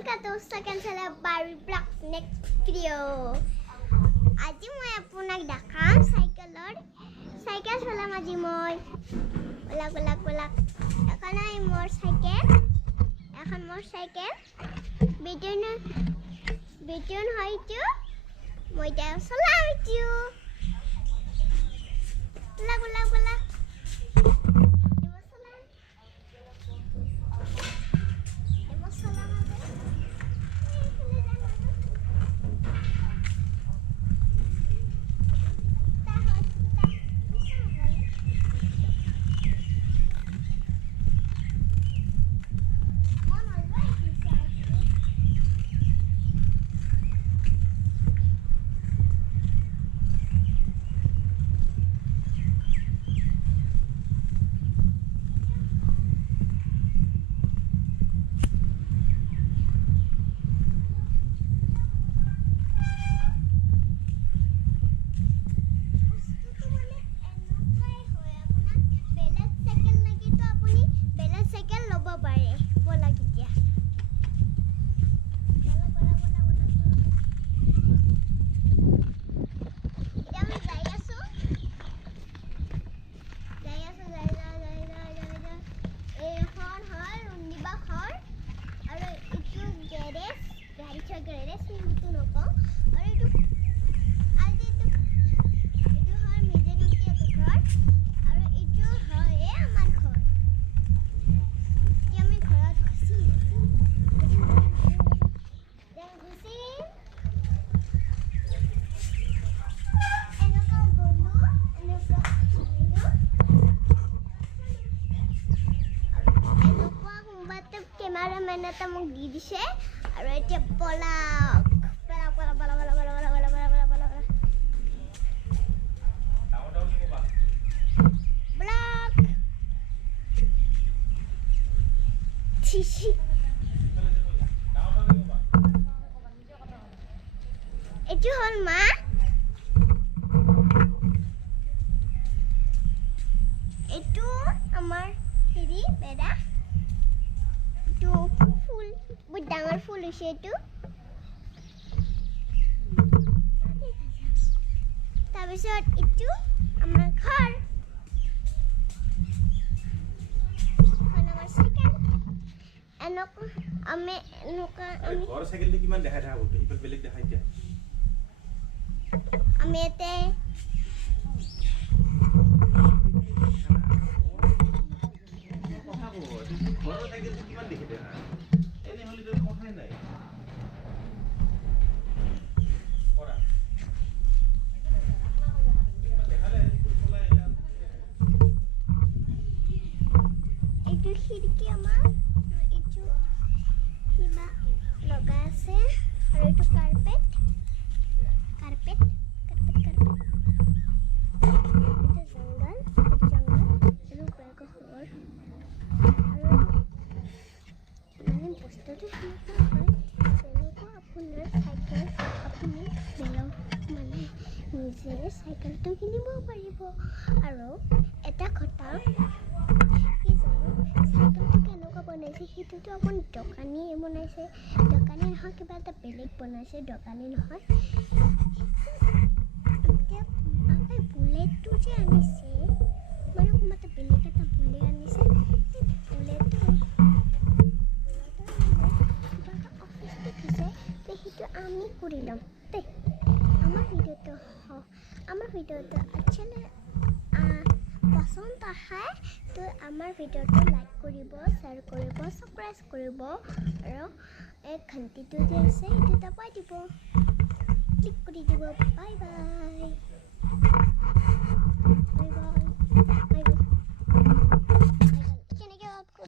welcome to second channel Barbie Vlog next video. আজি মই আপোনাক দেখাম সাইকেল চলাম আজি মই ওলাক এখন মোৰ সাইকেল বিটুন হয়তো মই এটা চলাম ইটো ওলাক cameraman এটা মোক দি দিছে আৰু এতিয়া পলাক এইটো হল মা এইটো আমাৰ হেৰি বেদা ফুল বহুত ডাঙৰ ফুল হৈছে এইটো তাৰপিছত এইটো আমাৰ ঘৰ আমাৰ সাইকেল আমি ঘৰ সাইকেলটো কিমান দেখাই থাকা বলতে ইফাল বেলেগ দেখাই দিয়া আমি এতে ঘৰৰ সাইকেলটো কিমান দেখি দেখা এনে হলি তো কথাই নাই পড়া এইটো খিড়কি আমাৰ এইটো কিবা লগা আছে আৰু এইটো কাৰ্পেট এটা জংগল আৰু বেগ ঘৰ আৰু মানে বস্তুটো কেনেকুৱা হয় যেনেকুৱা আপোনাৰ চাইকেল আপুনি বেলেগ মানে নিজে চাইকেলটো কিনিব পাৰিব আৰু এটা কথা কি জানো চাইকেলটো কেনেকুৱা বনাইছে সেইটোতো আপুনি দোকানীয়ে বনাইছে দোকানী নহয় কিবা এটা বেলেগ বনাইছে দোকানী নহয় এতিয়া পাপাই বুলেটটো যে আনিছে মানে কোনোবা বেলেগ এটা বুলেট আনিছে সেইটো আমি কৰি ল'ম দেই আমাৰ ভিডিঅ'টো একচুৱেলি পচন্দ আহে তো আমাৰ ভিডিঅ'টো লাইক কৰিব শ্বেয়াৰ কৰিব ছাবস্ক্ৰাইব কৰিব আৰু এই ঘণ্টিটো যে আছে সেইটো দবাই দিব ক্লিক কৰি দিব বাই বাই